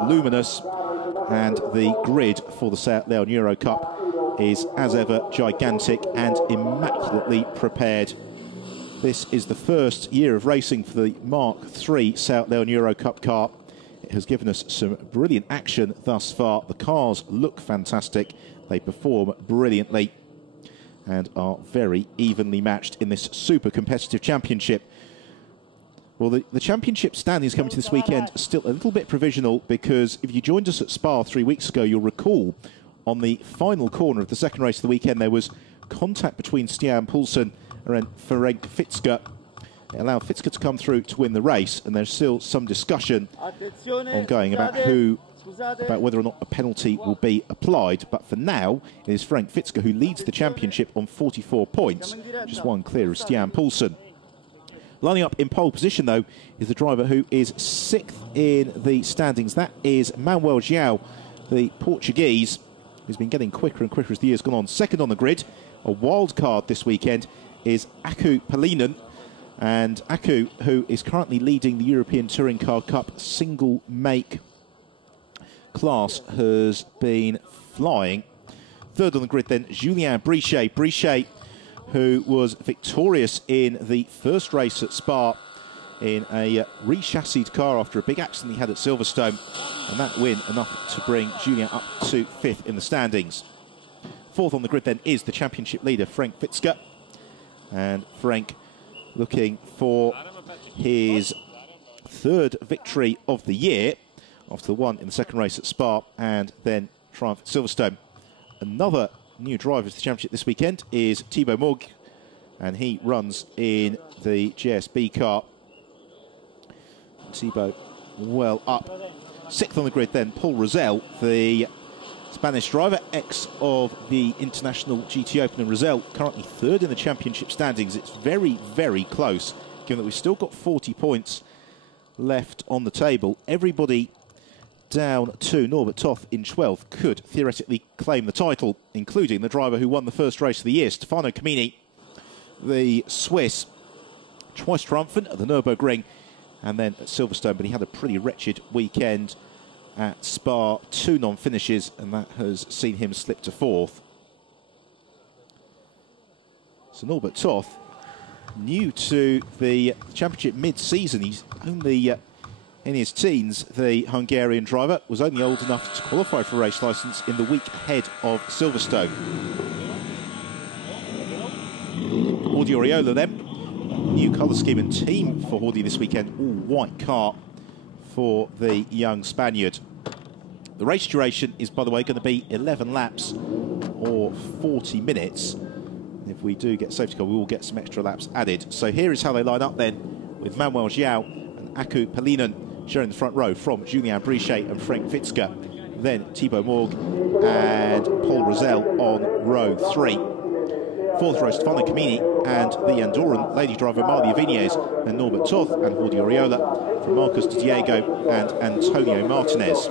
luminous, and the grid for the South Leon Eurocup is as ever gigantic and immaculately prepared. This is the first year of racing for the Mark III South Leon Eurocup car. It has given us some brilliant action thus far. The cars look fantastic, they perform brilliantly and are very evenly matched in this super competitive championship. Well, the championship standings coming to this weekend are still a little bit provisional, because if you joined us at Spa 3 weeks ago, you'll recall on the final corner of the second race of the weekend there was contact between Stian Poulsen and Ferenc Fitzke. It allowed Fitzke to come through to win the race, and there's still some discussion ongoing about whether or not a penalty will be applied. But for now, it is Ferenc Fitzke who leads the championship on 44 points, just one clear of Stian Poulsen. Lining up in pole position, though, is the driver who is 6th in the standings. That is Manuel João, the Portuguese, who's been getting quicker and quicker as the year's gone on. Second on the grid, a wild card this weekend, is Aku Pelinen. And Aku, who is currently leading the European Touring Car Cup single make class, has been flying. Third on the grid, then, Julien Brichet. Brichet, who was victorious in the first race at Spa in a re-chassied car after a big accident he had at Silverstone, and that win enough to bring Julien up to 5th in the standings. Fourth on the grid then is the championship leader, Ferenc Fitzke, and Ferenc looking for his third victory of the year after the one in the second race at Spa and then triumph at Silverstone. Another new driver to the championship this weekend is Thibaut Moog, and he runs in the GSB car. Thibaut well up. 6th on the grid then, Paul Rosell, the Spanish driver, ex of the International GT Open, and Rosell currently 3rd in the championship standings. It's very, very close, given that we've still got 40 points left on the table. Everybody down to Norbert Toth in 12th could theoretically claim the title, including the driver who won the first race of the year, Stefano Camini, the Swiss, twice triumphant at the Nürburgring and then at Silverstone, but he had a pretty wretched weekend at Spa, 2 non-finishes, and that has seen him slip to 4th. So Norbert Toth, new to the championship mid-season. He's only in his teens. The Hungarian driver was only old enough to qualify for a race licence in the week ahead of Silverstone. Jordi Oriola then, new colour scheme and team for Jordi this weekend, all white car for the young Spaniard. The race duration is, by the way, going to be 11 laps or 40 minutes. If we do get safety car, we will get some extra laps added. So here is how they line up then, with Manuel João and Aku Pelinen sharing the front row from Julien Brichet and Ferenc Fitzke. Then Thibaut Moog and Paul Rosell on row 3. 4th row, Stefano Camini and the Andorran lady driver Amalia Vinales, and Norbert Toth and Jordi Oriola from Marcos de Diego and Antonio Martinez.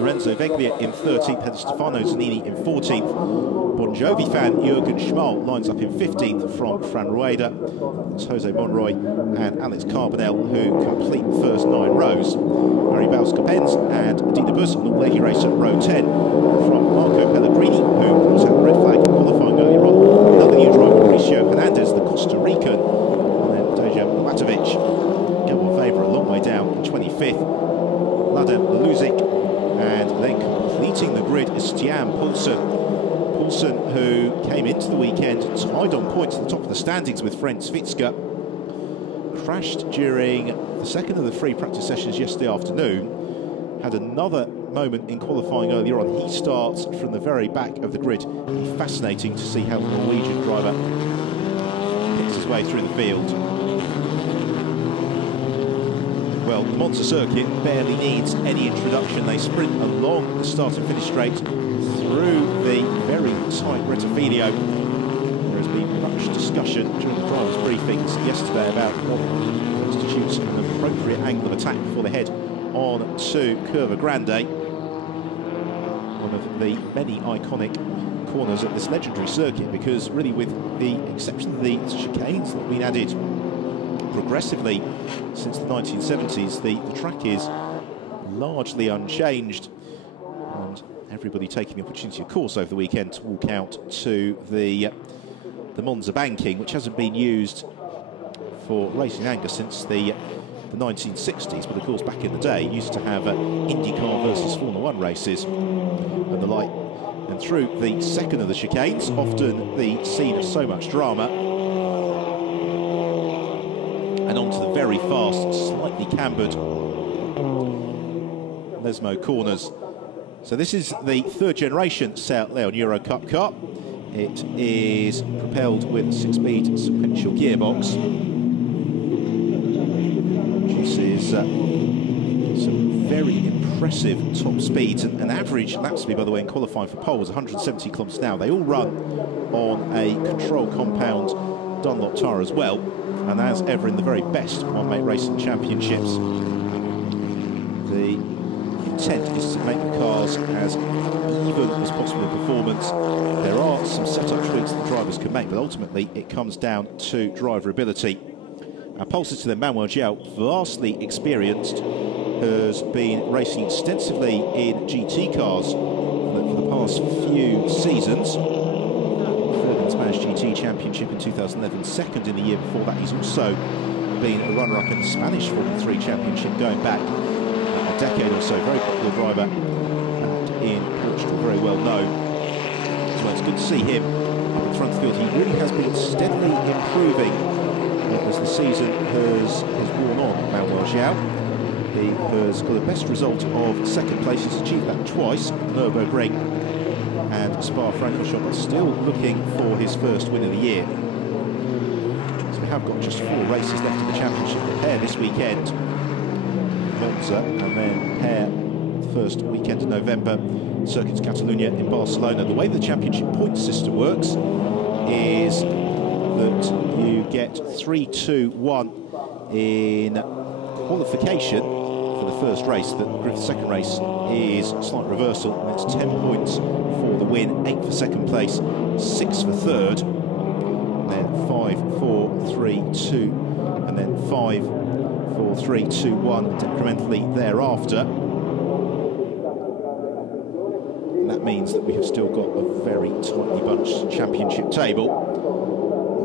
Lorenzo Veglia in 13th, Heather Stefano Zanini in 14th. Bon Jovi fan Jürgen Schmal lines up in 15th from Fran Rueda. It's Jose Monroy and Alex Carbonell who complete the first 9 rows. Mary Bowles-Coppens and Dina Bus, an all-lady racer, row 10 from Marco Pellegrini, who brought out the red flag in qualifying earlier on. Another new driver, Mauricio Hernandez, the Costa Rican, and then Dejan Bulatovic. Gabor Weber a long way down in 25th. Ladem Luzik, and then completing the grid is Stian Poulsen. Poulsen, who came into the weekend tied on points at the top of the standings with Ferenc Fitzke, crashed during the second of the 3 practice sessions yesterday afternoon, had another moment in qualifying earlier on. He starts from the very back of the grid. It'll be fascinating to see how the Norwegian driver picks his way through the field. Well, the Monza circuit barely needs any introduction. They sprint along the start and finish straight through the very tight Rettifilo. There has been much discussion during the drivers' briefings yesterday about what constitutes an appropriate angle of attack before they head on to Curva Grande, one of the many iconic corners at this legendary circuit, because really, with the exception of the chicanes that have been added progressively since the 1970s, the track is largely unchanged. And everybody taking the opportunity, of course, over the weekend to walk out to the Monza banking, which hasn't been used for racing anger since the 1960s, but of course back in the day used to have IndyCar versus Formula 1 races and the like. And through the second of the chicanes, often the scene of so much drama, and onto the very fast, slightly cambered Lesmo corners. So this is the third generation South Leon Eurocup car. It is propelled with a 6-speed sequential gearbox. Produces some very impressive top speeds. And average lap speed, by the way, in qualifying for pole was 170 kilometres an hour. They all run on a control compound Dunlop tyre as well. And as ever in the very best one-mate racing championships, the intent is to make the cars as even as possible in performance. There are some setup tweaks that the drivers can make, but ultimately it comes down to driver ability. Our pole sitter then, Manuel Gial, vastly experienced, has been racing extensively in GT cars for the past few seasons. Third in the Spanish GT Championship in 2011, second in the year before that. He's also been a runner-up in the Spanish Formula 3 Championship going back a decade or so. Very popular driver and in Portugal, very well known. So it's good to see him up in front of the field. He really has been steadily improving as the season has worn on, Manuel Gial. He has got the best result of second place. He's achieved that twice, Nürburgring and Spa-Francorchamps, but still looking for his first win of the year. So we have got just 4 races left in the championship. The pair this weekend, Monza, and then pair the first weekend in November, Circuits Catalunya in Barcelona. The way the championship point system works is that you get 3, 2, 1 in qualification for the first race. The second race is a slight reversal, and it's 10 points for the win, 8 for second place, 6 for third, and then 5, 4, 3, 2, and then 5, 4, 3, 2, 1, decrementally thereafter. And that means that we have still got a very tightly bunched championship table.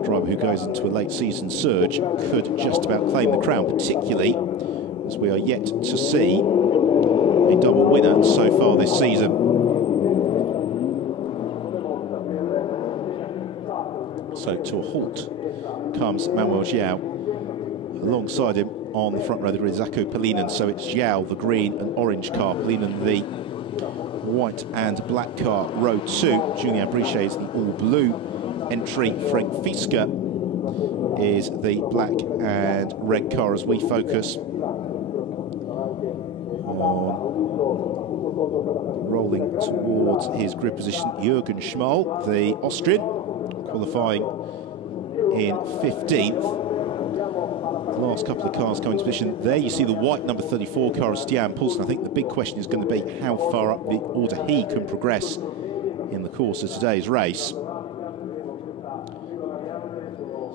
The driver who goes into a late season surge could just about claim the crown, particularly as we are yet to see a double winner so far this season. So to a halt comes Manuel Gial. Alongside him on the front row there is Zacho Pellinan. So it's Gial, the green and orange car, Pellinan, the white and black car. Row 2, Julien Brichet is the all-blue entry. Frank Fiska is the black and red car as we focus on rolling towards his grid position. Jürgen Schmal, the Austrian, qualifying in 15th. The last couple of cars coming to position. There you see the white number 34 car of Stian Poulsen. I think the big question is going to be how far up the order he can progress in the course of today's race.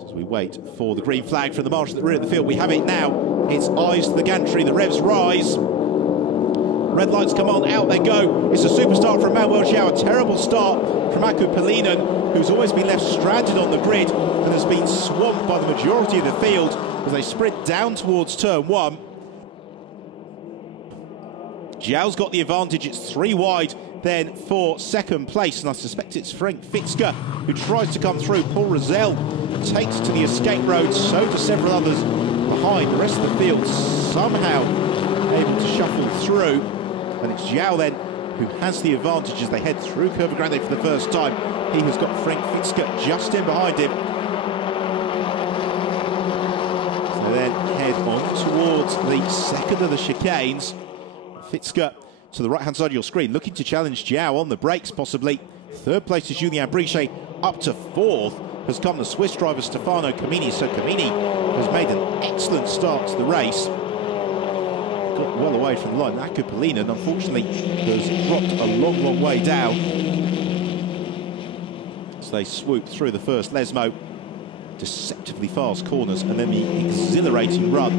As we wait for the green flag from the marshal at the rear of the field, we have it now. It's eyes to the gantry, the revs rise. Red lights come on, out they go. It's a super start from Manuel Gial. A terrible start from Zacho Pellinan, who's always been left stranded on the grid and has been swamped by the majority of the field as they sprint down towards turn 1. Gial's got the advantage. It's 3 wide then for second place, and I suspect it's Frank Fitzger who tries to come through. Paul Rosell takes to the escape road, so do several others behind. The rest of the field somehow able to shuffle through, and it's Gial then who has the advantage as they head through Curva Grande for the first time. He has got Frank Fitzger just in behind him. So then head on towards the second of the chicanes. Fitzger to the right-hand side of your screen, looking to challenge Gial on the brakes, possibly. Third place is Julien Brichet. Up to 4th has come the Swiss driver Stefano Camini. So Camini has made an excellent start to the race. Got well away from the line. Zacho Pellinan, unfortunately, has dropped a long, long way down. So they swoop through the first Lesmo. Deceptively fast corners, and then the exhilarating run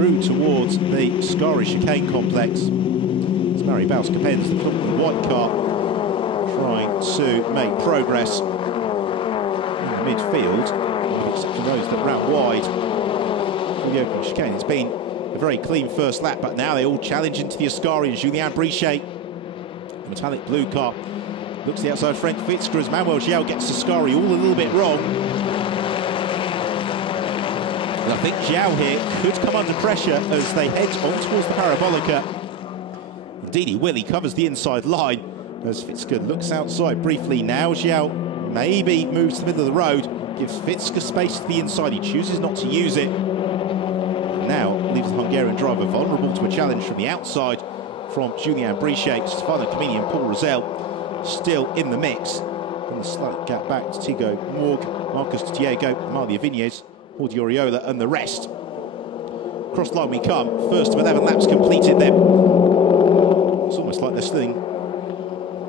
through towards the Scari chicane complex. It's Mary Baus-Capens, the white car, trying to make progress in the midfield, except for those that ran wide for the opening chicane. It's been a very clean first lap, but now they all challenge into the Ascari, and Julien Brichet, the metallic blue car, looks to the outside. Frank Fitzger as Manuel Gial gets Ascari all a little bit wrong. And I think Gial here could come under pressure as they head on towards the Parabolica. Indeed, he will. He covers the inside line as Fitzger looks outside briefly now. Gial maybe moves to the middle of the road, gives Fitzger space to the inside. He chooses not to use it. Now leaves the Hungarian driver vulnerable to a challenge from the outside from Julien Brichet. Stefano Comini and Paul Rosell still in the mix. And the slight gap back to Thibaut Morg, Marcus Diego, Amalia Vignes, Jordi Oriola and the rest. Cross line we come. First of 11 laps completed then. It's almost like they're still in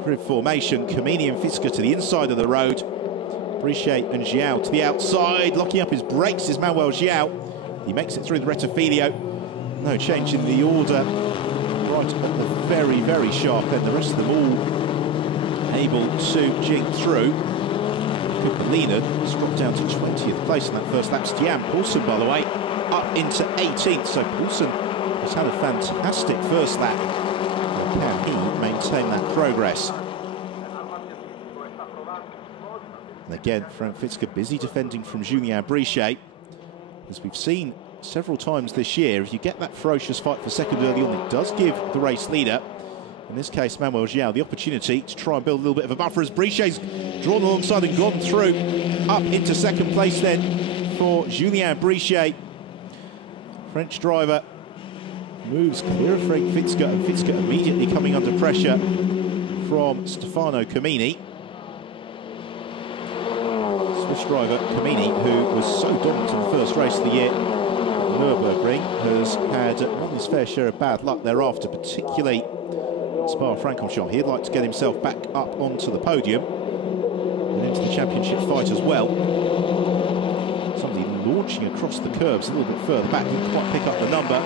grid formation. Comini and Fitzger to the inside of the road. Brichet and Gial to the outside. Locking up his brakes is Manuel Gial. He makes it through the Rettifilio. No change in the order. Right at the very, very sharp end. The rest of them all able to jig through. Kupolina has dropped down to 20th place in that first lap. Stian Poulsen, by the way, up into 18th. So Poulsen has had a fantastic first lap. Can he maintain that progress? And again, Frank Fitzger busy defending from Julien Brichet. As we've seen several times this year, if you get that ferocious fight for second early on, it does give the race leader, in this case Manuel Gial, the opportunity to try and build a little bit of a buffer as Brichet's drawn alongside and gone through. Up into second place then for Julien Brichet. French driver moves clear of Frank Fitzger, and Fitzger immediately coming under pressure from Stefano Comini. Swiss driver Comini, who was so dominant in the first race of the year, Nürburgring, has had more than his fair share of bad luck thereafter, particularly Spa-Francorchamps. He'd like to get himself back up onto the podium and into the championship fight as well. Somebody launching across the curbs a little bit further back, didn't quite pick up the number.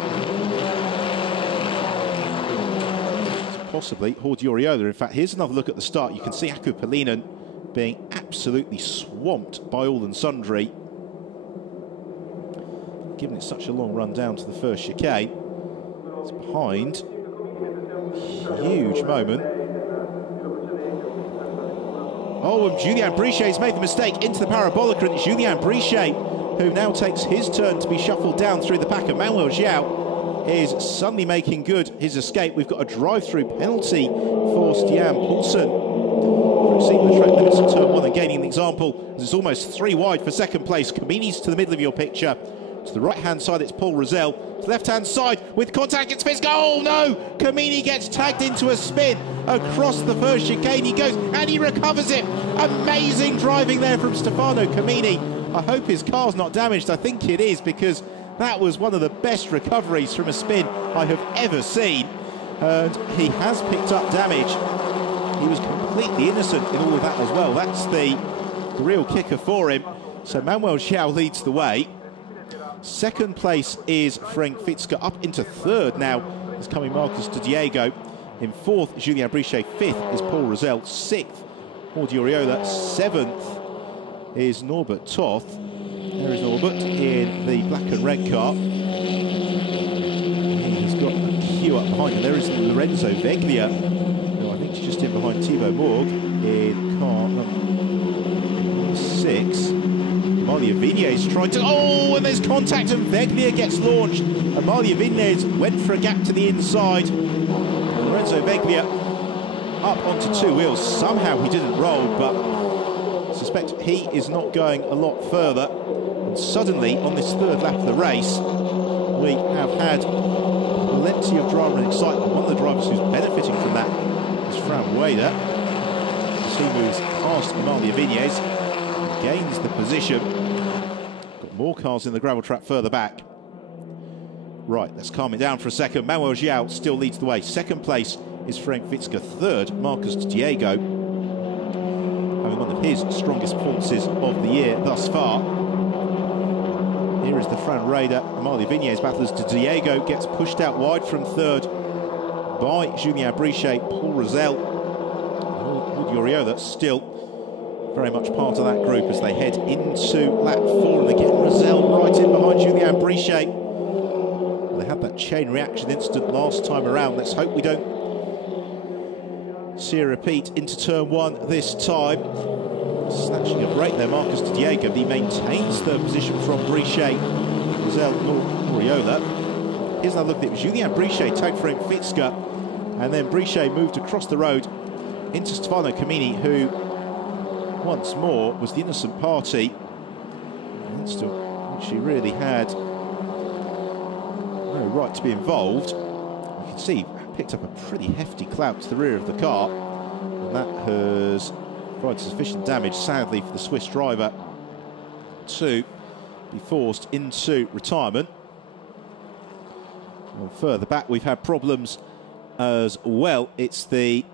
Possibly Jordi Oriola. In fact, here's another look at the start. You can see Aku Polinen being absolutely swamped by all and sundry, given it such a long run down to the first chicane. It's behind. Huge moment. Oh, and Julien Brichet's made the mistake into the Parabolica, and it's Julien Brichet who now takes his turn to be shuffled down through the pack, and Manuel Gial is suddenly making good his escape. We've got a drive-through penalty for Stian Poulsen for exceeding the track limits of turn 1 and gaining an example, as it's almost 3 wide for second place. Comini's to the middle of your picture. To the right-hand side, it's Paul Rosell. To the left-hand side, with contact, it's Fitzger. Oh, no! Comini gets tagged into a spin across the first chicane. He goes, and he recovers it. Amazing driving there from Stefano Comini. I hope his car's not damaged. I think it is, because that was one of the best recoveries from a spin I have ever seen. And he has picked up damage. He was completely innocent in all of that as well. That's the real kicker for him. So Manuel Gial leads the way. Second place is Frank Fitzger. Up into third now is coming Marcus Diego. In fourth, Julien Brichet. Fifth is Paul Rosell. Sixth, Jordi Oriola. Seventh is Norbert Toth. There is Norbert in the black and red car. He's got a queue up behind him. There is Lorenzo Veglia, who I think is just in behind Thibaut Morg in car number 6. Amalia Vignes trying to... Oh, and there's contact, and Veglia gets launched. Amalia Vignes went for a gap to the inside. Lorenzo Veglia up onto 2 wheels. Somehow he didn't roll, but I suspect he is not going a lot further. And suddenly, on this third lap of the race, we have had plenty of drama and excitement. One of the drivers who's benefiting from that is Fran Wader. As he moves past Amalia Vignes, gains the position. Got more cars in the gravel trap further back. Right, let's calm it down for a second. Manuel Gial still leads the way. Second place is Frank Fitzger. Third, Marcus Diego, having one of his strongest performances of the year thus far. Here is the Fran Raider. Amalia Vignes battles to Diego, gets pushed out wide from third by Julien Brichet. Paul Rosell, Uriola still very much part of that group as they head into lap 4. And again, Rosell right in behind Julien Brichet. They had that chain reaction incident last time around. Let's hope we don't see a repeat into turn 1 this time. Snatching a break there, Marcus de Diego. He maintains third position from Brichet. Rosell, Uriola. Here's another look at it. Julien Brichet tagged Frank Fitzger, and then Brichet moved across the road into Stefano Camini, who once more was the innocent party. An instant which he really had no right to be involved. You can see he picked up a pretty hefty clout to the rear of the car, and that has provided sufficient damage, sadly, for the Swiss driver to be forced into retirement. Well, further back, we've had problems as well. It's the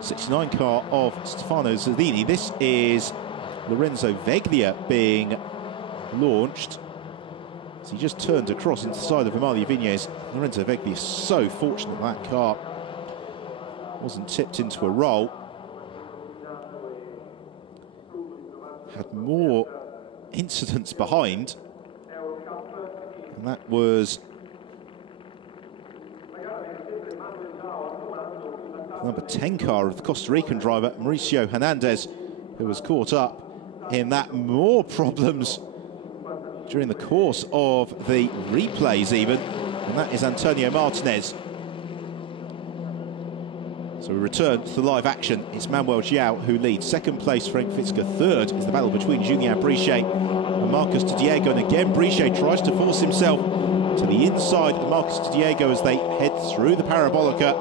69 car of Stefano Zardini. This is Lorenzo Veglia being launched. So he just turned across into the side of Amalia Vignes. Lorenzo Veglia is so fortunate that car wasn't tipped into a roll. Had more incidents behind, and that was number 10 car of the Costa Rican driver Mauricio Hernandez, who was caught up in that. More problems during the course of the replays even, and that is Antonio Martinez. So we return to the live action. It's Manuel Giao who leads. Second place, Frank Fitzger. Third is the battle between Julien Brichet and Marcus de Diego. And again, Brichet tries to force himself to the inside of Marcus de Diego as they head through the Parabolica.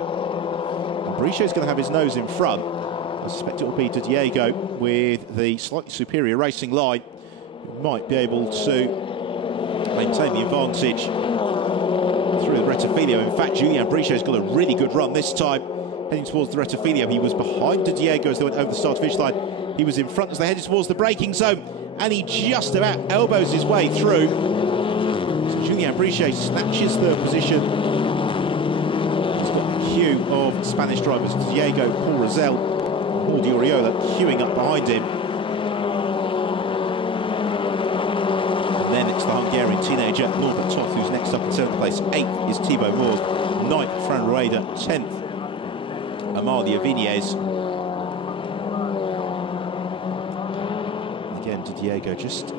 And Brichet's going to have his nose in front. I suspect it will be de Diego with the slightly superior racing line, who might be able to maintain the advantage through the Rettifilo. In fact, Julien Brichet's got a really good run this time, heading towards the Rettifilo. He was behind de Diego as they went over the start finish line. He was in front as they headed towards the braking zone, and he just about elbows his way through. So Julien Brichet snatches third position. He's got a queue of Spanish drivers: de Diego, Paul Rosell, Paul Uriola queuing up behind him. And then it's the Hungarian teenager Norbert Toth who's next up in 7th place. 8th is Thibaut Moors. 9th, Fran Rueda. 10th, Amalia Vignes. Again, de Diego just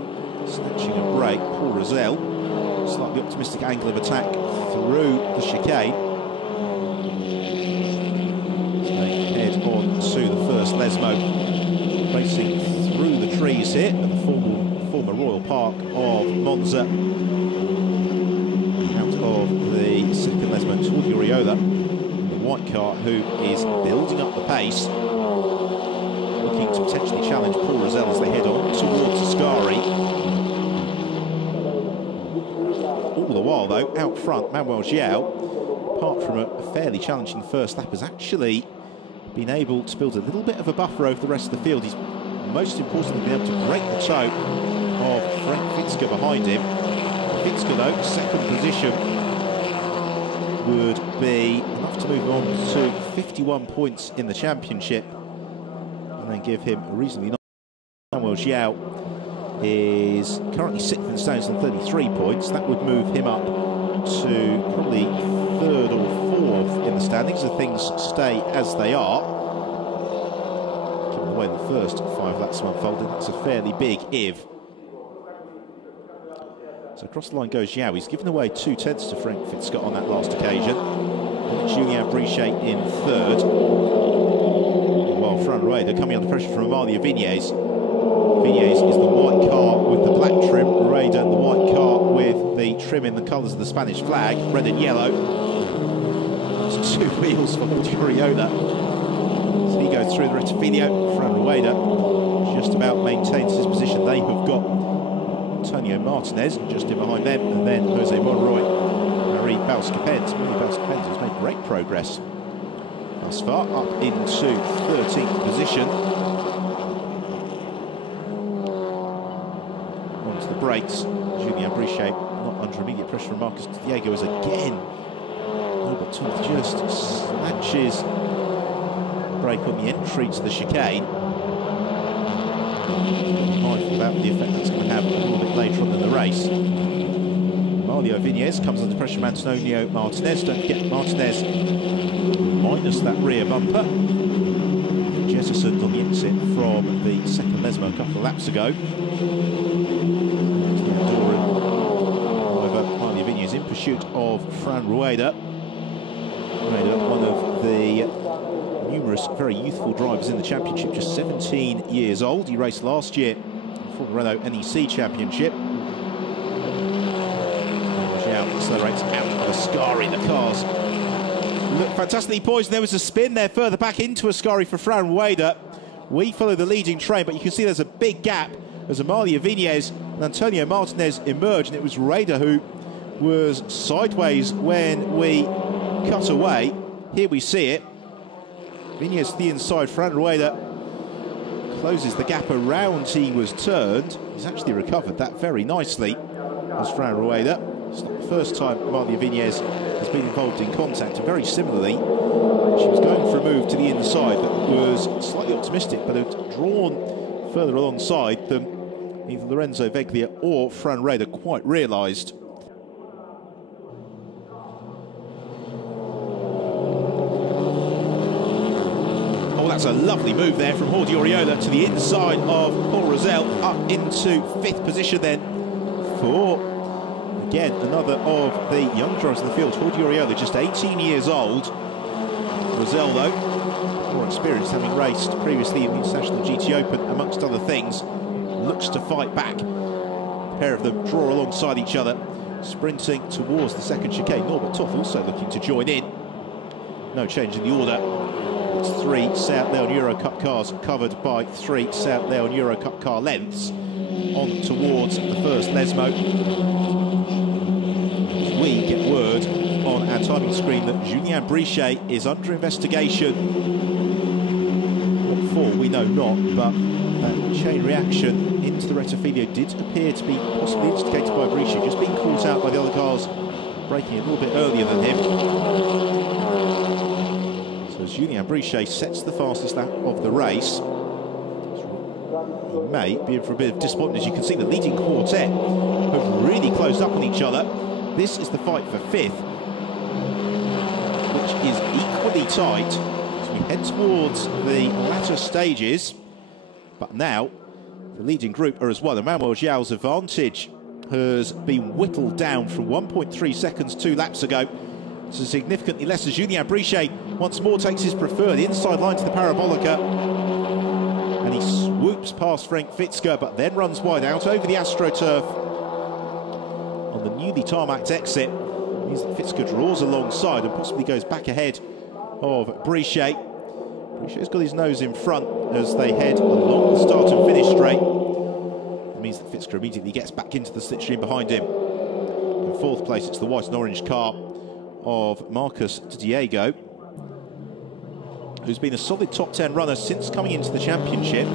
snatching a break. Paul Rosell, slightly optimistic angle of attack through the chicane. So they head on to the first Lesmo, racing through the trees here at the former Royal Park of Monza. Out of the second Lesmo toward Uriola, white car who is building up the pace, looking to potentially challenge Paul Rosell as they head on towards Ascari. All the while though, out front, Manuel Giao, apart from a fairly challenging first lap, has actually been able to build a little bit of a buffer over the rest of the field. He's most importantly been able to break the toe of Frank Fitzger behind him. Fitzger though, second position, would be enough to move on to 51 points in the championship and then give him a reasonably nice. Manuel Giao is currently 6th in the standings on 33 points. That would move him up to probably 3rd or 4th in the standings if things stay as they are. Given the way the first 5 laps have unfolded, that's a fairly big if. So across the line goes Giao. He's given away 2/10 to Frank Fitzger on that last occasion. And Julien Brichet in 3rd. While Fran Rueda coming under pressure from Amalia Vignes. Vignes is the white car with the black trim. Rueda, the white car with the trim in the colours of the Spanish flag, red and yellow. It's 2 wheels for Uriola. So he goes through the Rettifilo. Fran Rueda just about maintains his position. They have got Antonio Martinez just in behind them, and then Jose Monroy, Marie Bauscapens. Marie Bauscapens has made great progress thus far, up into 13th position. Onto the brakes. Julien Brichet not under immediate pressure from Marcus Diego as again Norbert Toth just snatches brake on the entry to the chicane. Mindful about the effect that's going to have a little bit later on in the race. Mario Vinales comes under pressure from Antonio Martinez. Don't forget Martinez minus that rear bumper. Jettisoned on the exit from the second Lesmo a couple of laps ago. However, Mario Vinales in pursuit of Fran Rueda. One of the numerous very youthful drivers in the championship, just 17 years old. He raced last year for the Renault NEC Championship. Accelerates out of Ascari. The cars look fantastically poised. There was a spin there further back into Ascari for Fran Rueda. We follow the leading train, but you can see there's a big gap as Amalia Vinales and Antonio Martinez emerged, and it was Rueda who was sideways when we cut away. Here we see it. Vinales to the inside. Fran Rueda closes the gap around he was turned. He's actually recovered that very nicely as Fran Rueda. It's not the first time Amalia Vinales has been involved in contact. And very similarly, she was going for a move to the inside that was slightly optimistic, but had drawn further alongside than either Lorenzo Veglia or Fran Rueda quite realised. That's a lovely move there from Jordi Oriola to the inside of Paul Rosell, up into 5th position then for, again, another of the young drivers in the field. Jordi Oriola, just 18 years old. Rosell, though, more experienced, having raced previously in the International GT Open, amongst other things, looks to fight back. A pair of them draw alongside each other, sprinting towards the second chicane. Norbert Toth also looking to join in. No change in the order. It's 3 Seat Leon Eurocup cars covered by 3 Seat Leon Eurocup car lengths on towards the first Lesmo. We get word on our timing screen that Julien Brichet is under investigation. What for, we know not, but that chain reaction into the Rettifilio did appear to be possibly instigated by Brichet, just being caught out by the other cars braking a little bit earlier than him. Julien Brichet sets the fastest lap of the race. He may be in for a bit of disappointment. As you can see, the leading quartet have really closed up on each other. This is the fight for 5th, which is equally tight as we head towards the latter stages. But now, the leading group are as one. Emmanuel João's advantage has been whittled down from 1.3 seconds 2 laps ago to significantly less, as Julien Brichet once more takes his preferred inside line to the Parabolica, and he swoops past Frank Fitzger, but then runs wide out over the AstroTurf on the newly tarmacked exit. It means that Fitzger draws alongside and possibly goes back ahead of Brichet. Brichet's got his nose in front as they head along the start and finish straight. It means that Fitzger immediately gets back into the slipstream behind him. In 4th place, it's the white and orange car of Marcus Diego, who's been a solid top 10 runner since coming into the championship.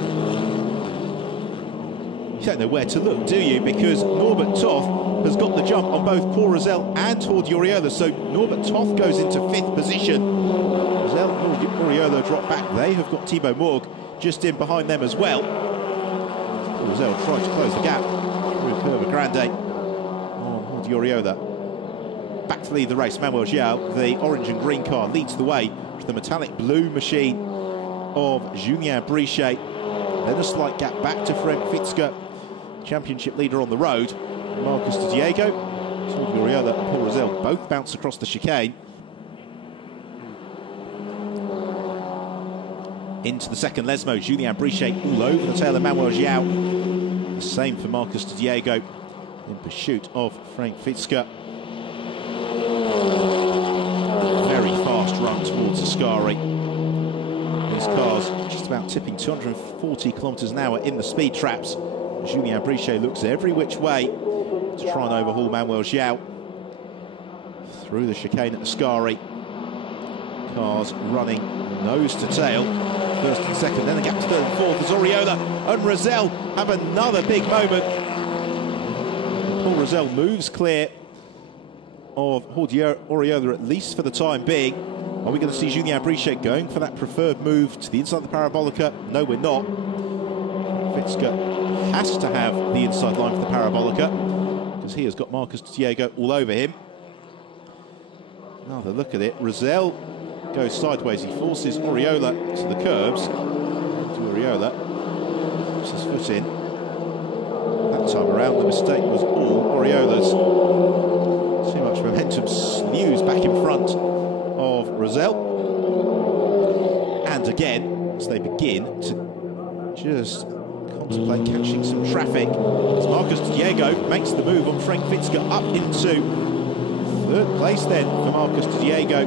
You don't know where to look, do you? Because Norbert Toth has got the jump on both Paul Rosell and Jordi Oriola, so Norbert Toth goes into 5th position. Rosell and Oriola drop back. They have got Thibaut Morg just in behind them as well. Paul Rosell tries to close the gap through Curva Grande on Jordi Oriola. Back to lead the race, Manuel João, the orange and green car, leads the way to the metallic blue machine of Julien Brichet. Then a slight gap back to Frank Fitzger, championship leader on the road. Marcus Diego, Jordi Oriola and Paul Rosell both bounce across the chicane. Into the second Lesmo, Julien Brichet all over the tail of Manuel João. The same for Marcus Diego in pursuit of Frank Fitzger. Very fast run towards Ascari. These cars just about tipping 240 kilometres an hour in the speed traps. Julien Brichet looks every which way to try and overhaul Manuel João. Through the chicane at Ascari. Cars running nose to tail. First and second, then the gap to 3rd and 4th as Oriola and Rosell have another big moment. Paul Rosell moves clear of Oriola, at least for the time being. Are we going to see Julien Brichet going for that preferred move to the inside of the Parabolica? No, we're not. Fitzger has to have the inside line for the Parabolica because he has got Marcus Diego all over him. Another look at it. Rosell goes sideways. He forces Oriola to the curbs. Oriola puts his foot in. That time around, the mistake was all Oriola's. Too much momentum slews back in front of Rosell. And again, as they begin to just contemplate catching some traffic, as Marcus Diego makes the move on Frank Fitzger up into third place then for Marcus Diego.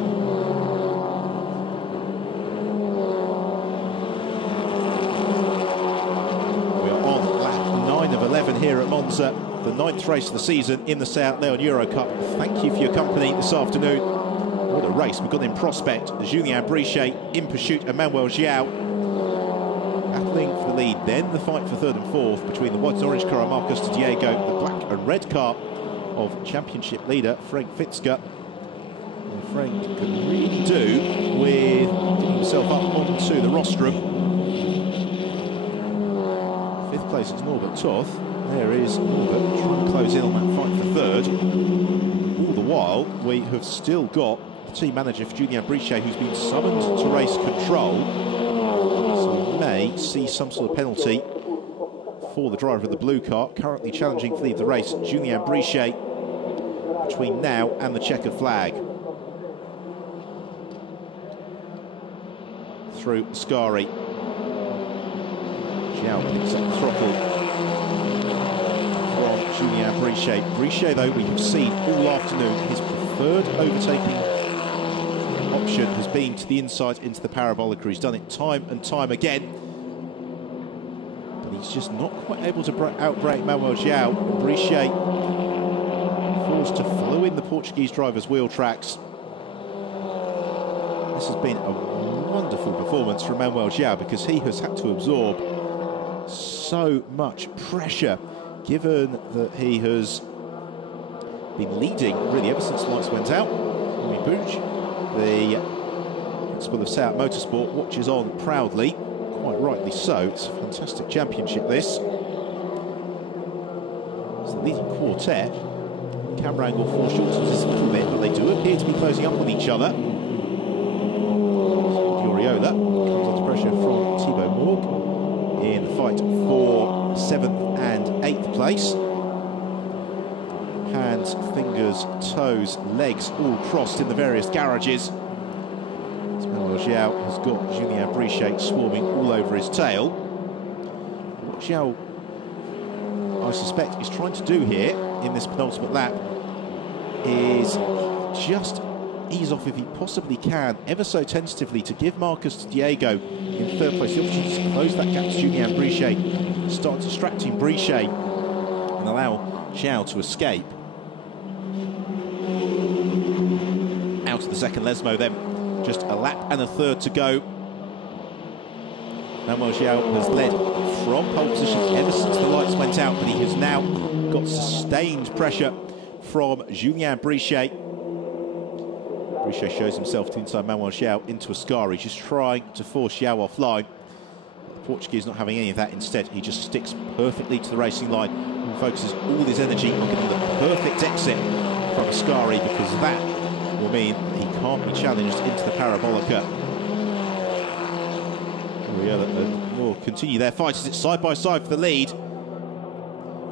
We are on lap 9 of 11 here at Monza, the 9th race of the season in the South Leon Eurocup. Thank you for your company this afternoon. What a race we've got in prospect. Julien Brichet in pursuit of Manuel Joao, battling for the lead. Then the fight for third and fourth between the white and orange car of Marcus Diego, the black and red car of championship leader Frank Fitzger. And Frank can really do with getting himself up onto the rostrum. Fifth place is Norbert Toth. There is Norbert trying to close in on that fight for third. All the while, we have still got the team manager for Julien Brichet, who's been summoned to race control. So we may see some sort of penalty for the driver of the blue car, currently challenging to lead the race, Julien Brichet, between now and the checkered flag. Through Scari. Joao picks up the throttle from Julien Brichet. Brichet, though, we have seen all afternoon, his preferred overtaking option has been to the inside into the Parabolica. He's done it time and time again. But he's just not quite able to outbrake Manuel Joao. Brichet forced to follow in the Portuguese driver's wheel tracks. This has been a wonderful performance from Manuel Joao because he has had to absorb so much pressure, given that he has been leading really ever since the lights went out. Remy Bouge, the principal of Seat Motorsport, watches on proudly, quite rightly so. It's a fantastic championship, this. It's the leading quartet. Camera angle foreshortens just a little bit, but they do appear to be closing up on each other. Oriola comes under pressure from Thibaut Morg in the fight for 7th and 8th place. Hands, fingers, toes, legs all crossed in the various garages. Manuel Joao has got Julien Brichet swarming all over his tail. What Joao, I suspect, is trying to do here in this penultimate lap is just ease off if he possibly can, ever so tentatively, to give Marcus Diego in third place the opportunity to close that gap to Julien Brichet, start distracting Brichet and allow Joao to escape. Out of the second Lesmo then, just a lap and a third to go. Manuel Joao has led from pole position ever since the lights went out, but he has now got sustained pressure from Julien Brichet. Brichet shows himself to inside Manuel Joao into Ascari, just trying to force Joao offline. The Portuguese not having any of that. Instead, he just sticks perfectly to the racing line and focuses all his energy on getting the perfect exit from Ascari, because that will mean that he can't be challenged into the Parabolica. Will continue their fight as it's side by side for the lead.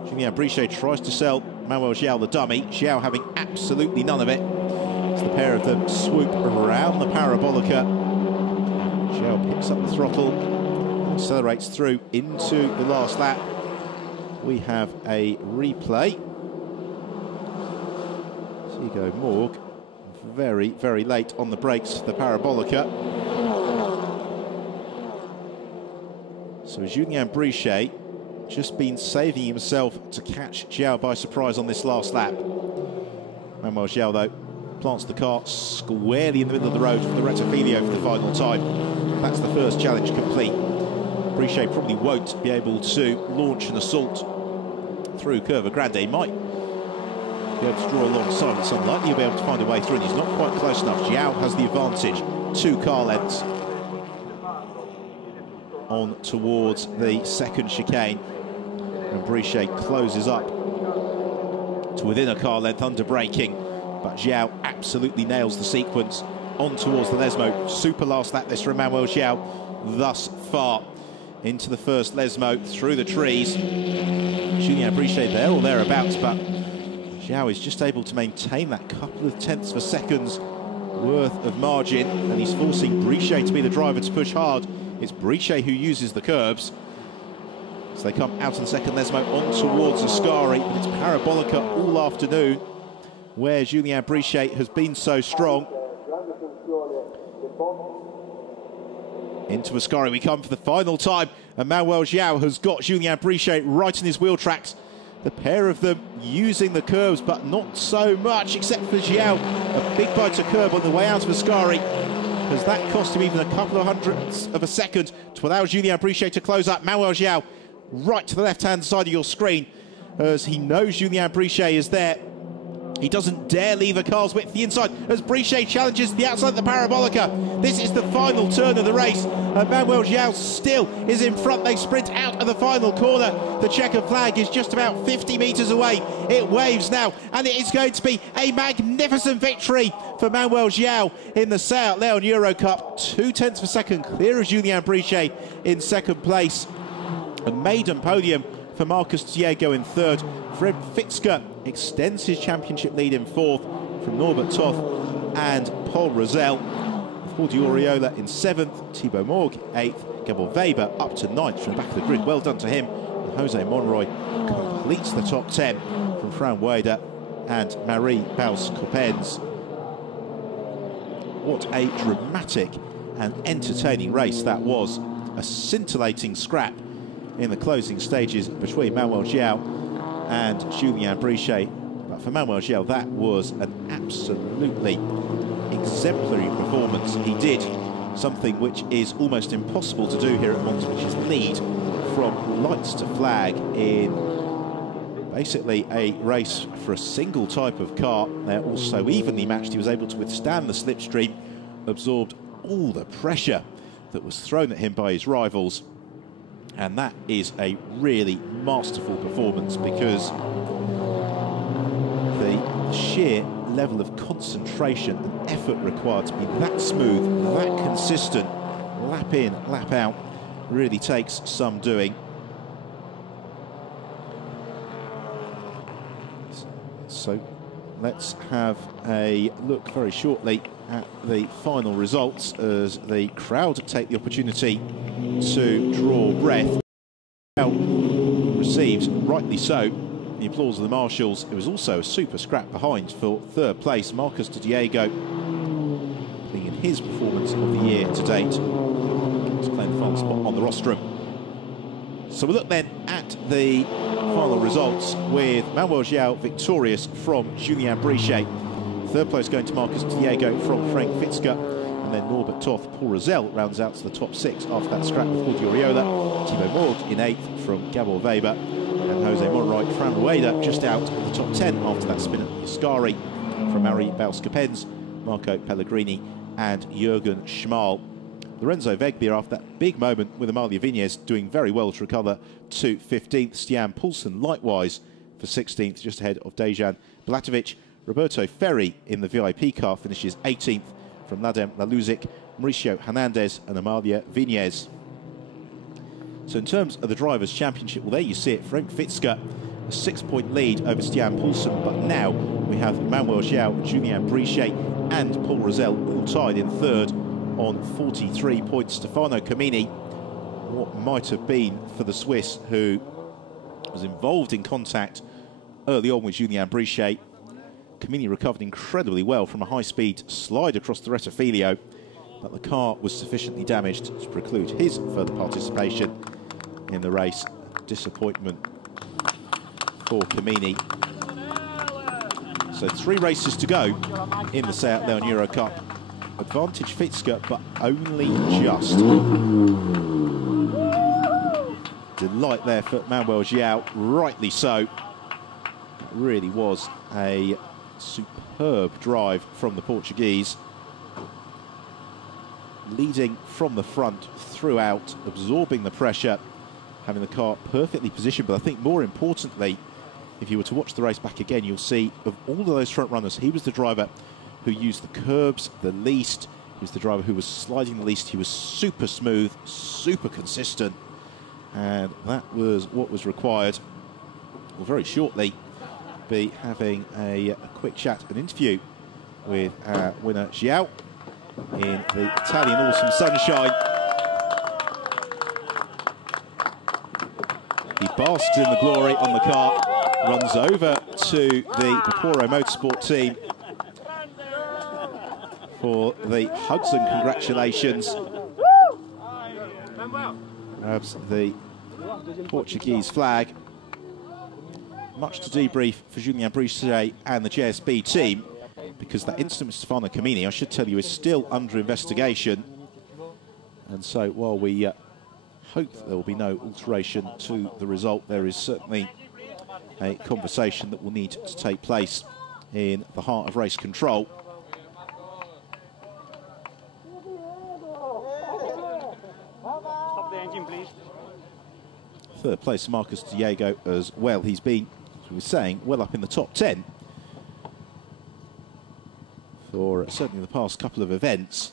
Julien Brichet tries to sell Manuel Joao the dummy, Joao having absolutely none of it. As the pair of them swoop around the Parabolica, Joao picks up the throttle and accelerates through into the last lap. We have a replay. Thibaut Morg very, very late on the brakes for the Parabolica. So Julien Brichet just been saving himself to catch Joao by surprise on this last lap. Manuel Joao, though, plants the car squarely in the middle of the road for the Rettifilio for the final time. That's the first challenge complete. Brichet probably won't be able to launch an assault through Curva Grande. He might be able to draw alongside. It's unlikely he'll be able to find a way through, and he's not quite close enough. Zhao has the advantage, 2 car lengths on towards the second chicane. And Brichet closes up to within a car length under braking, but Zhao absolutely nails the sequence on towards the Lesmo. Super last lap this for Emmanuel Zhao thus far. Into the first Lesmo, through the trees. Julien Brichet there or thereabouts, but Zhao is just able to maintain that couple of tenths of a second's worth of margin, and he's forcing Brichet to be the driver to push hard. It's Brichet who uses the curbs. So they come out of the second Lesmo on towards Ascari, but it's Parabolica all afternoon where Julien Brichet has been so strong. Into Ascari we come for the final time, and Manuel Zhao has got Julien Brichet right in his wheel tracks. The pair of them using the curbs, but not so much, except for Zhao. A big bite of curb on the way out of Ascari. Has that cost him even a couple of hundredths of a second to allow Julien Brichet to close up? Manuel Zhao right to the left-hand side of your screen, as he knows Julien Brichet is there. He doesn't dare leave a car's width to the inside as Brichet challenges the outside of the Parabolica. This is the final turn of the race, and Manuel Zhao still is in front. They sprint out of the final corner. The checkered flag is just about 50 metres away. It waves now, and it is going to be a magnificent victory for Manuel Zhao in the Seat Leon Eurocup. 2 tenths of a second clear of Julien Brichet in second place. A maiden podium for Marcus Diego in third. Fred Fitzger extends his championship lead in fourth from Norbert Toth and Paul Rosell. Jordi Oriola in seventh, Thibaut Morg eighth, Gabor Weber up to ninth from the back of the grid. Well done to him. And Jose Monroy completes the top 10 from Fran Weider and Marie Baus-Coppens. What a dramatic and entertaining race that was. A scintillating scrap in the closing stages between Manuel Zhao and Julien Brichet. But for Manuel Zhao, that was an absolutely exemplary performance. He did something which is almost impossible to do here at Monza, which is lead from lights to flag in basically a race for a single type of car. They're all so evenly matched. He was able to withstand the slipstream, absorbed all the pressure that was thrown at him by his rivals. And that is a really masterful performance, because the sheer level of concentration and effort required to be that smooth, that consistent, lap in, lap out, really takes some doing. So let's have a look very shortly at the final results as the crowd take the opportunity to draw breath. Received, rightly so, the applause of the marshals. It was also a super scrap behind for third place. Marcus Diego being in his performance of the year to date to claim the final spot on the rostrum. So we look then at the final results with Manuel Zhao victorious from Julien Brichet. Third place going to Marcus Diego from Frank Fitzger, and then Norbert Toth, Paul Rosell rounds out to the top 6 after that scrap with Jordi Oriola. Thibaut Morg in 8th from Gabor Weber, and Jose Monroy, Fran Rueda just out of the top 10 after that spin at Ascari from Marie Baus-Coppens, Marco Pellegrini and Jürgen Schmal. Lorenzo Veglia, after that big moment with Amalia Vinales, doing very well to recover to 15th. Stian Poulsen likewise for 16th, just ahead of Dejan Blatovic. Roberto Ferri in the VIP car finishes 18th from Ladem Laluzic, Mauricio Hernandez and Amalia Vinales. So in terms of the Drivers' Championship, well, there you see it. Frank Fitzger, a 6-point lead over Stian Poulsen, but now we have Manuel Zhao, Julien Brichet and Paul Rosell all tied in third on 43 points. Stefano Camini, what might have been for the Swiss, who was involved in contact early on with Julien Brichet. Camini recovered incredibly well from a high-speed slide across the Rettifilio, but the car was sufficiently damaged to preclude his further participation in the race. Disappointment for Camini. So 3 races to go in the Seat Leon Eurocup. Advantage Fitzger, but only just. Delight there for Manuel Zhao, rightly so. really was a superb drive from the Portuguese, leading from the front throughout, absorbing the pressure, having the car perfectly positioned. But I think more importantly, if you were to watch the race back again, you'll see of all of those front runners, he was the driver who used the curbs the least. He was the driver who was sliding the least. He was super smooth, super consistent, and that was what was required. We'll very shortly be having a quick chat, an interview with our winner Xiao in the Italian autumn sunshine. He basks in the glory on the car, runs over to the Vapouro Motorsport team for the hugs and congratulations. Grabs the Portuguese flag. Much to debrief for Julien Brichet and the JSB team, because that incident with Stefano Camini, I should tell you, is still under investigation. And so while we hope that there will be no alteration to the result, there is certainly a conversation that will need to take place in the heart of race control. Stop the engine, please. Third place, Marcus Diego as well. He's been, as we were saying, well up in the top 10 for certainly the past couple of events,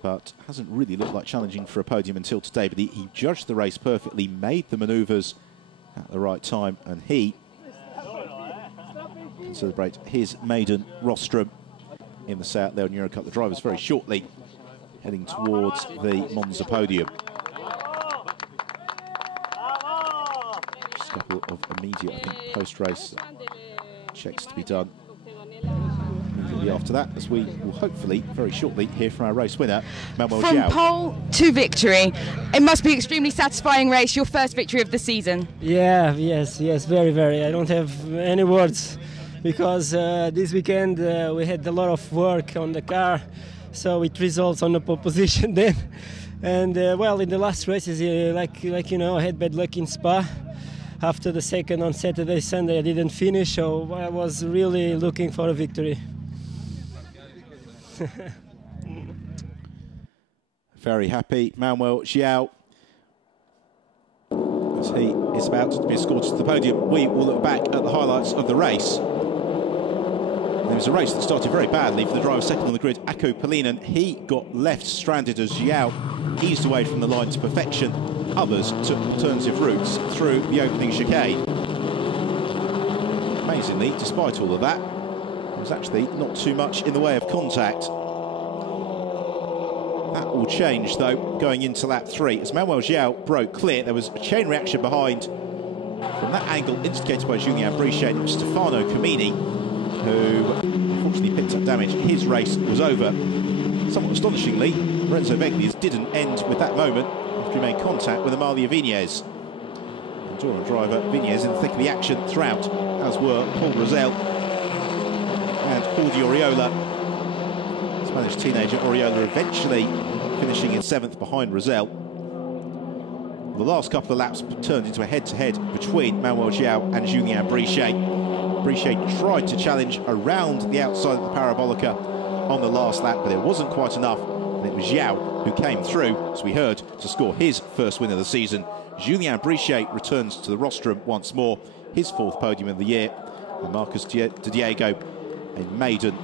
but hasn't really looked like challenging for a podium until today. But he judged the race perfectly, made the manoeuvres at the right time, and he can celebrate his maiden rostrum in the Seat Leon Eurocup. The drivers very shortly heading towards the Monza podium. Just a couple of immediate, I think, post-race checks to be done immediately after that, as we will hopefully very shortly hear from our race winner, Manuel Xiao. From pole to victory, it must be an extremely satisfying race, your first victory of the season. Yeah, yes, very, very. I don't have any words, because this weekend we had a lot of work on the car, so it results on the pole position then. And well, in the last races, like you know, I had bad luck in Spa. After the second on Saturday, Sunday, I didn't finish, so I was really looking for a victory. Very happy, Manuel Xiao, as he is about to be escorted to the podium. We will look back at the highlights of the race. There was a race that started very badly for the driver second on the grid, Akko Pelinen. He got left stranded as Xiao eased away from the line to perfection. Others took alternative routes through the opening chicane. Amazingly, despite all of that, there was actually not too much in the way of contact. That will change, though, going into lap 3. As Manuel Xiao broke clear, there was a chain reaction behind from that angle, instigated by Julien Brichet. It was Stefano Camini, who unfortunately picked up damage. His race was over. Somewhat astonishingly, Renzo Veglia's didn't end with that moment after he made contact with Amalia Viñez. Andorran driver Viñez in the thick of the action throughout, as were Paul Rosell and Jordi Oriola. Spanish teenager Oriola eventually finishing in 7th behind Rosell. The last couple of laps turned into a head-to-head between Manuel Xiao and Julien Brichet. Brichet tried to challenge around the outside of the Parabolica on the last lap, but it wasn't quite enough, and it was Xiao who came through, as we heard, to score his first win of the season. Julien Brichet returns to the rostrum once more, his 4th podium of the year, and Marcus Diego a maiden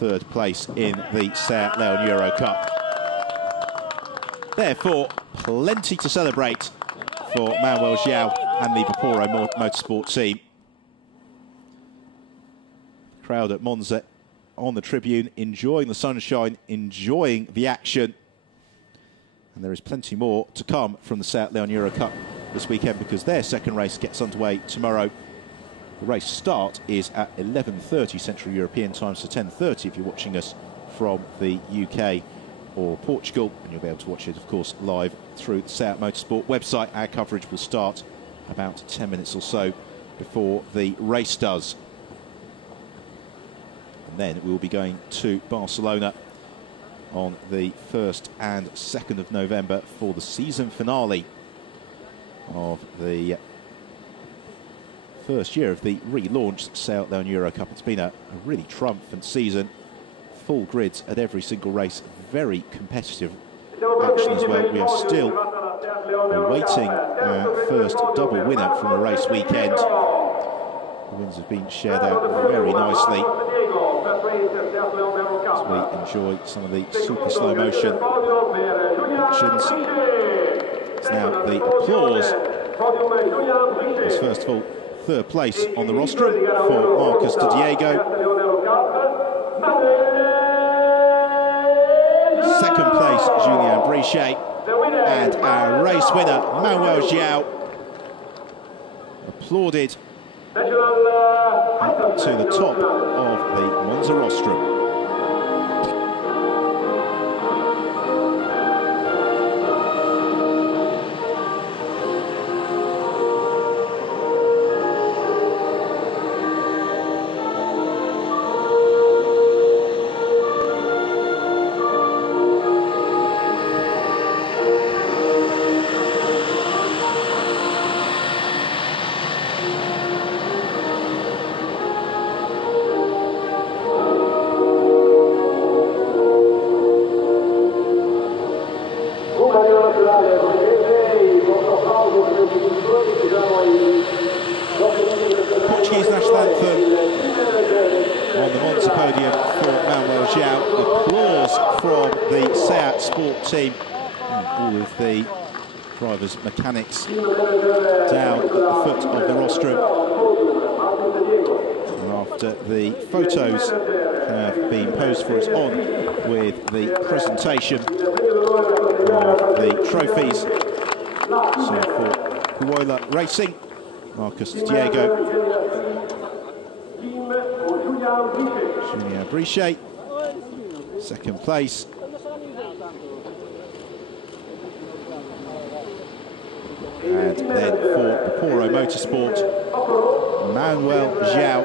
3rd place in the Seat Leon Eurocup. Therefore, plenty to celebrate for Manuel Xiao and the Vapouro Motorsport team. Crowd at Monza on the tribune, enjoying the sunshine, enjoying the action. And there is plenty more to come from the Seat Leon Eurocup this weekend, because their second race gets underway tomorrow. The race start is at 11:30 Central European time, so 10:30 if you're watching us from the UK or Portugal, and you'll be able to watch it, of course, live through the Seat Motorsport website. Our coverage will start about 10 minutes or so before the race does. And then we will be going to Barcelona on the 1st and 2nd of November for the season finale of the first year of the relaunched Seat Leon Eurocup. It's been a really triumphant season. Full grids at every single race. Very competitive action as well. We are still awaiting our first double winner from a race weekend. The wins have been shared out very nicely as we enjoy some of the super slow motion actions. It's now the applause. It's first of all third place on the rostrum for Marcus de Diego. Second place, Julien Brichet. And our race winner, Manuel João, applauded up to the top of the Monza rostrum. Portuguese national anthem on the Monza podium for Manuel João. Applause from the Seat Sport team and all of the drivers' mechanics down at the foot of the rostrum. And after the photos have been posed for us on with the presentation of the trophies, so for Huayla Racing, Marcus Diego, Julien Brichet, second place. And then for Poro Motorsport, Manuel João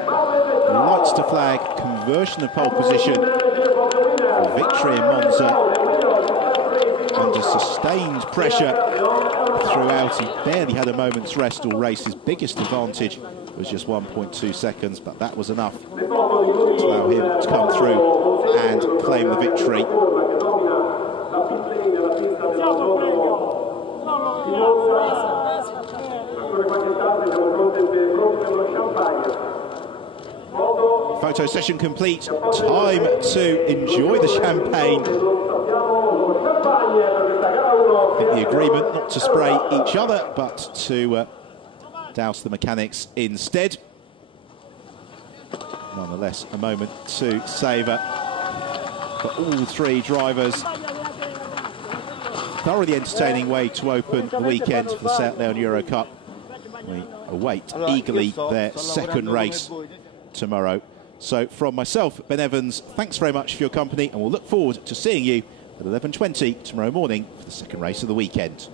lights to flag, conversion of pole position, victory in Monza under sustained pressure throughout. He barely had a moment's rest all race. His biggest advantage was just 1.2 seconds, but that was enough to allow him to come through and claim the victory. Photo session complete. Time to enjoy the champagne. I think the agreement not to spray each other, but to douse the mechanics instead. Nonetheless, a moment to savour for all three drivers. Thoroughly entertaining way to open the weekend for the Seat Leon Eurocup. We await eagerly their second race tomorrow. So from myself, Ben Evans, thanks very much for your company, and we'll look forward to seeing you at 11:20 tomorrow morning for the second race of the weekend.